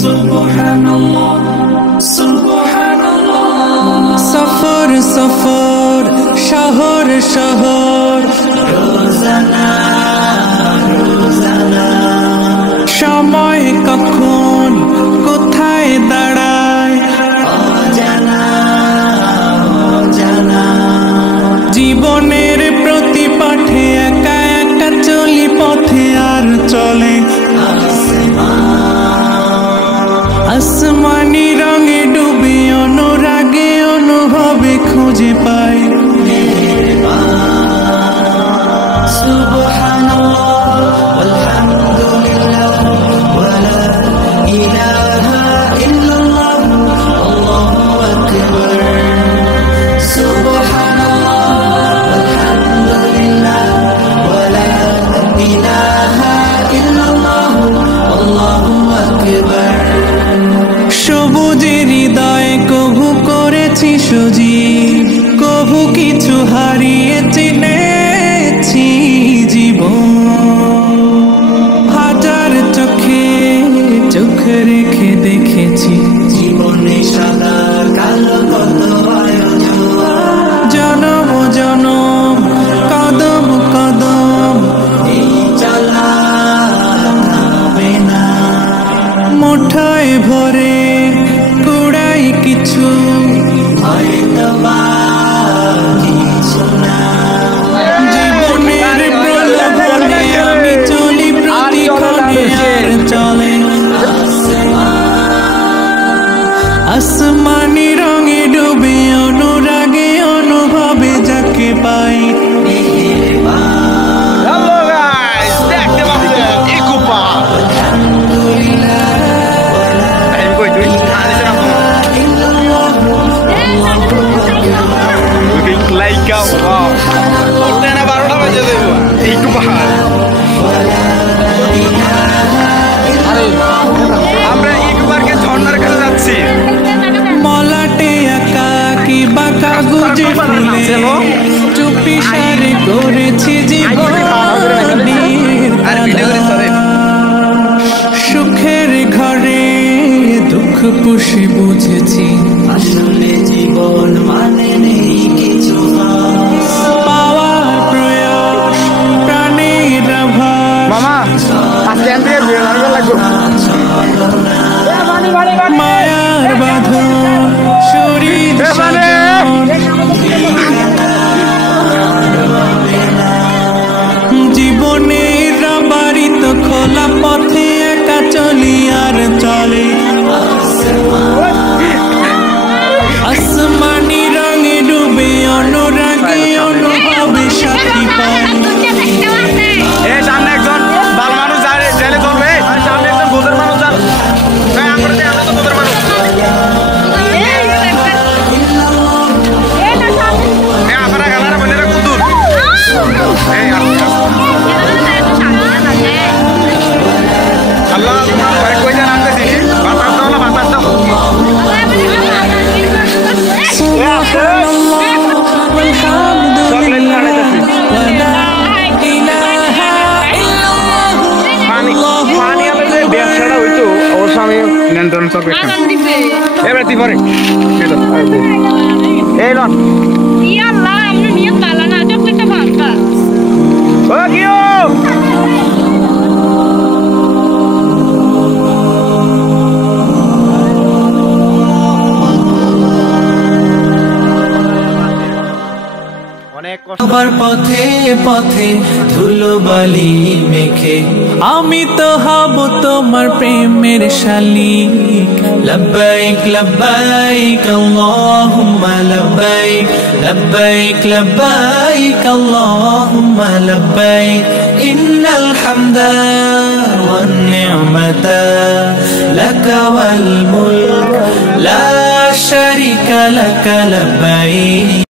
সুবহানাল্লাহ সুবহানাল্লাহ। সফর সফর শহর শহর রোজানা রোজানা সময় কখন কোথায় দাঁড়ায় অজানা অজানা। জীবনের প্রতি পাঠে একা একা চলি পথে আর চলে আসমানি রঙে ডুবে অনুরাগে অনুভবে খুঁজে পাই সুবহানাল্লাহ আলহামদুলিল্লাহ ওয়ালা ইলাহা ইল্লাল্লাহ আল্লাহু আকবার। সুবহানাল্লাহ আলহামদুলিল্লাহ ওয়ালা ইলাহা ইল্লাল্লাহ আল্লাহু আকবার। সবুজের হৃদয়ে কভু করেছি সজীব কভু কিছু হারিয়ে চিনেছি জীবন হাজার চোখে চোখ রেখে দেখেছি জীবনে সাদা কালো কত আয়োজন জনম জনম কদম কদম এই চলা থামবে না। মুঠোয় ভরে কুড়াই কিছু হয়তো বা কিছু না। জীবনের প্রলোভনে আমি চলি প্রতিক্ষণে আর চলে আসমানি রঙে ডুবে অনুরাগে অনুভবে যাকে পাই Hello guys, দেখতে পাচ্ছেন ইকুপা। আমি কই তুই আনিস না লুকিং লাইক আ ওয়াও। ওটা না 12টা বাজে দেব ইকুপা। আরে আমরা ইকুপারকে ঝর্ণার কাছে যাচ্ছি। মলাটে আঁকা কি বা কাগজে ফুলে চুপি সারে করেছি জীবনের সুখের ঘরে দুঃখ পুষি বুঝেছি আসলে জীবন মানে নেই কিছু খাস। পাওয়ার প্রয়াস প্রাণের আভাস মামা আজকে এন্ড দিয়ে ভালো লাগলো। মায়ার বাঁধন শরীর সাজন জীবনের বাড়িতে খোলা পথে একা চলি আর চলে আসমানি রঙে ডুবে অনুরাগে অনুভবে সাথী পাই এই সামনে একজন বাল মানুষ যায় জেলে চলবে আর সামনে একজন ভূতের মানুষ যান। হ্যাঁ আমরা তো ভূতের মানুষ। এই আপনারা ক্যামেরা বন্ধ করে কুদুর। এই আল্লাহ ভাই কই যান আনতেছি বাতাস দাও না বাতাস দাও। পানি আলো যে ব্যবসাটা হইতো অবশ্য আমি নিয়ন্ত্রণ সব এবার তুই পরে এই লন ও কিও অনেক কষ্ট। আবার পথে পথে ধুলো বালি মেখে আমি তো হব তোমার প্রেমের শালিক লব্বাইক লব্বাইক আল্লাহুম্মা লব্বাইক লব্বাইক লব্বাইক আল্লাহুম্মা লব্বাইক ইন্নাল হামদা ওয়ান নি'মাতা লাকা ওয়াল মুলক লা শারিকা লাকা লব্বাইক।